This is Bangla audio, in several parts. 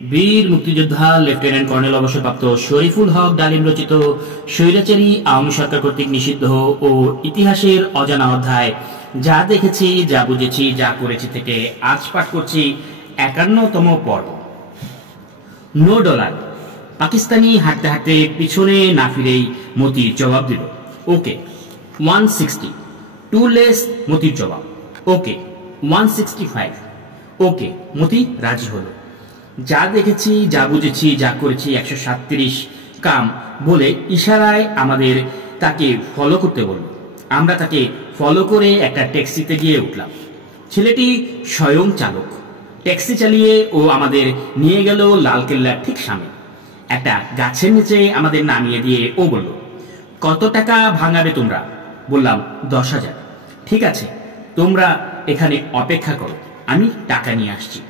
বীর মুক্তিযোদ্ধা লেফটেন্যান্ট কর্নেল অবসরপ্রাপ্ত শরীফুল হক ডালিম রচিত স্বৈরাচারী আওয়ামী সরকার কর্তৃক নিষিদ্ধ ও ইতিহাসের অজানা অধ্যায় যা দেখেছি, যা বুঝেছি, যা করেছি থেকে আজ পাঠ করছি ৫১তম পর্ব। No dollar. পাকিস্তানি হাঁটতে হাঁটতে পিছনে না ফিরেই মতির জবাব দিল, ওকে 160। টু লেস মতির জবাব, ওকে 165। ওকে, মতি রাজি হলো। যা দেখেছি, যা বুঝেছি, যা করেছি ১৩৭ কাম বলে ইশারায় আমাদের তাকে ফলো করতে বলল। আমরা তাকে ফলো করে একটা ট্যাক্সিতে গিয়ে উঠলাম। ছেলেটি স্বয়ং চালক। ট্যাক্সি চালিয়ে ও আমাদের নিয়ে গেল লালকেল্লার ঠিক সামনে। একটা গাছের নিচে আমাদের নামিয়ে দিয়ে ও বলল, কত টাকা ভাঙাবে তোমরা? বললাম ১০,০০০। ঠিক আছে, তোমরা এখানে অপেক্ষা করো, আমি টাকা নিয়ে আসছি।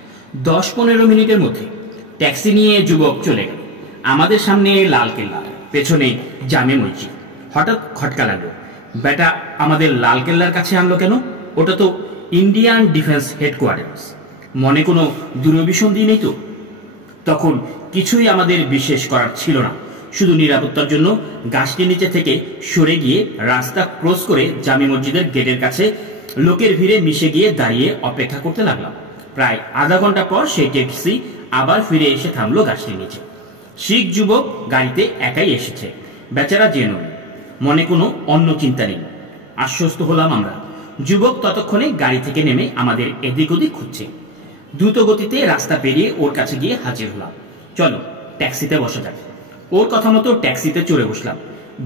১০-১৫ মিনিটের মধ্যে ট্যাক্সি নিয়ে যুবক চলে গেল। আমাদের সামনে লালকেল্লা, পেছনে জামে মসজিদ। হঠাৎ খটকা লাগলো, বেটা আমাদের লালকেল্লার কাছে আনলো কেন? ওটা তো ইন্ডিয়ান ডিফেন্স হেডকোয়ার্টার্স। মনে কোনো দুরভিসন্ধি নেই তো? তখন কিছুই আমাদের বিশেষ করার ছিল না, শুধু নিরাপত্তার জন্য গাছটির নিচে থেকে সরে গিয়ে রাস্তা ক্রস করে জামে মসজিদের গেটের কাছে লোকের ভিড়ে মিশে গিয়ে দাঁড়িয়ে অপেক্ষা করতে লাগলাম। প্রায় আধা ঘন্টা পর সেই ট্যাক্সি আবার ফিরে এসে থামলো গাছটির নিচে। শিখ যুবক গাড়িতে একাই এসেছে, বেচারা জেনুন, মনে কোনো অন্য চিন্তা নেই। আশ্বস্ত হলাম আমরা। যুবক ততক্ষণে গাড়ি থেকে নেমে আমাদের এদিক ওদিক খুঁজছে। দ্রুত গতিতে রাস্তা পেরিয়ে ওর কাছে গিয়ে হাজির হলাম। চলো ট্যাক্সিতে বসা যাক। ওর কথা মতো ট্যাক্সিতে চড়ে বসলাম।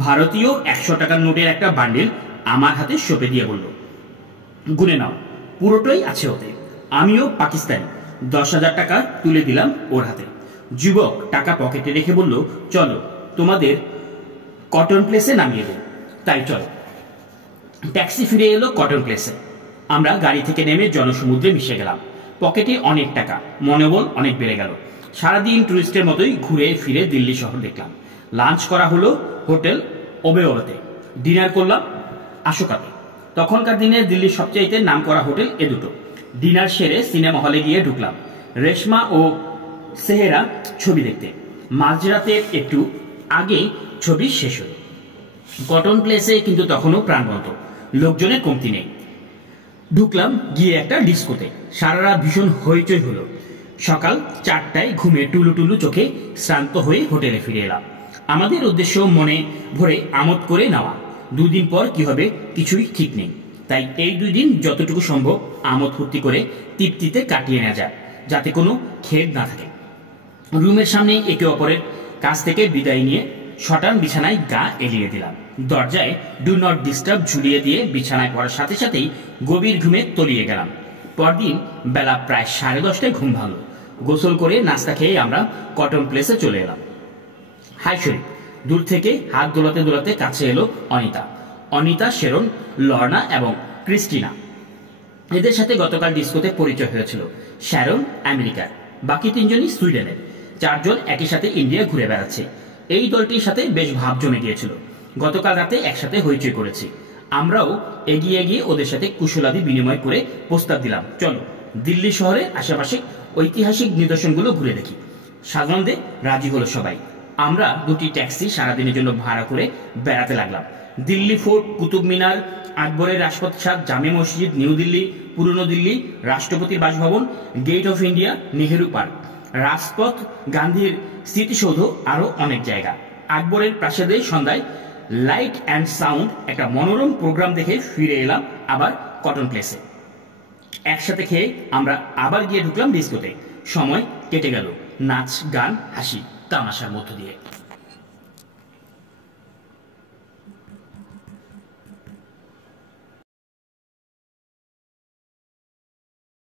ভারতীয় ১০০ টাকার নোটের একটা বান্ডিল আমার হাতে সঁপে দিয়ে বলল, গুনে নাও, পুরোটাই আছে ওতে। আমিও পাকিস্তানি ১০,০০০ টাকা তুলে দিলাম ওর হাতে। যুবক টাকা পকেটে রেখে বলল, চলো তোমাদের কটন প্লেসে নামিয়ে দেব। তাই চলো। ট্যাক্সি ফিরে এলো কটন প্লেসে। আমরা গাড়ি থেকে নেমে জনসমুদ্রে মিশে গেলাম। পকেটে অনেক টাকা, মনোবল অনেক বেড়ে গেল। সারাদিন টুরিস্টের মতোই ঘুরে ফিরে দিল্লি শহর দেখলাম। লাঞ্চ করা হলো হোটেল ওবেরতে, ডিনার করলাম আশোকাতে। তখনকার দিনে দিল্লির সবচাইতে নাম করা হোটেল এ দুটো। ডিনার সেরে সিনেমা হলে গিয়ে ঢুকলাম রেশমা ও সেহেরা ছবি দেখতে। মাঝরাতের একটু আগে ছবি শেষ হল। কটন প্লেসে কিন্তু তখনও প্রাণবন্ত, লোকজনের কমতি নেই। ঢুকলাম গিয়ে একটা ডিস্কোতে। সারা রাত ভীষণ হইচই হলো। সকাল ৪টায় ঘুমে টুলু টুলু চোখে শ্রান্ত হয়ে হোটেলে ফিরে এলাম। আমাদের উদ্দেশ্য মনে ভরে আমোদ করে নেওয়া। ২ দিন পর কি হবে কিছুই ঠিক নেই। তাই এই ২ দিন যতটুকু সম্ভব আমোদ ফুর্তি করে তৃপ্তিতে কাটিয়ে নেওয়া যায়, যাতে কোনো খেদ না থাকে। রুমের সামনে একে অপরের কাছ থেকে বিদায় নিয়ে শটান বিছানায় গা এলিয়ে দিলাম। দরজায় ডু নট ডিস্টার্ব ঝুলিয়ে দিয়ে বিছানায় পড়ার সাথে সাথেই গভীর ঘুমে তলিয়ে গেলাম। পরদিন বেলা প্রায় 10:30টায় ঘুম ভাঙল। গোসল করে নাস্তা খেয়ে আমরা কটন প্লেসে চলে এলাম। হাই শরীফ। দূর থেকে হাত দোলাতে দোলাতে কাছে এলো অনিতা। অনিতা, শেরন, লর্না এবং ক্রিস্টিনা। এদের সাথে গতকাল ডিস্কোতে পরিচয় হয়েছিল। শ্যারন আমেরিকার, বাকি ৩জনই সুইডেনের। ৪ জন একই সাথে ইন্ডিয়া ঘুরে বেড়াচ্ছে। এই দলটির সাথে বেশ ভাব জমে গিয়েছিল। গতকাল রাতে একসাথে হইচই করেছি। আমরাও এগিয়ে গিয়ে ওদের সাথে কুশলাদি বিনিময় করে প্রস্তাব দিলাম, চলো দিল্লি শহরের আশেপাশে ঐতিহাসিক নিদর্শনগুলো ঘুরে দেখি। সাধারণতে রাজি হলো সবাই। আমরা ২টি ট্যাক্সি সারাদিনের জন্য ভাড়া করে বেড়াতে লাগলাম। দিল্লি ফোর্ট, কুতুব মিনার, আকবরের রাজপ্রাসাদ, জামে মসজিদ, নিউ দিল্লি, পুরনো দিল্লি, রাষ্ট্রপতির বাসভবন, gate of India, Nehru park, Rajpath, গান্ধীর স্মৃতিসৌধ, আরো অনেক জায়গা। আকবরের প্রাসাদে সন্ধ্যায় লাইট অ্যান্ড সাউন্ড একটা মনোরম প্রোগ্রাম দেখে ফিরে এলাম আবার কটন প্লেসে। একসাথে খেয়ে আমরা আবার গিয়ে ঢুকলাম ডিস্কোতে। সময় কেটে গেল নাচ, গান, হাসি তামাশার মধ্য দিয়ে।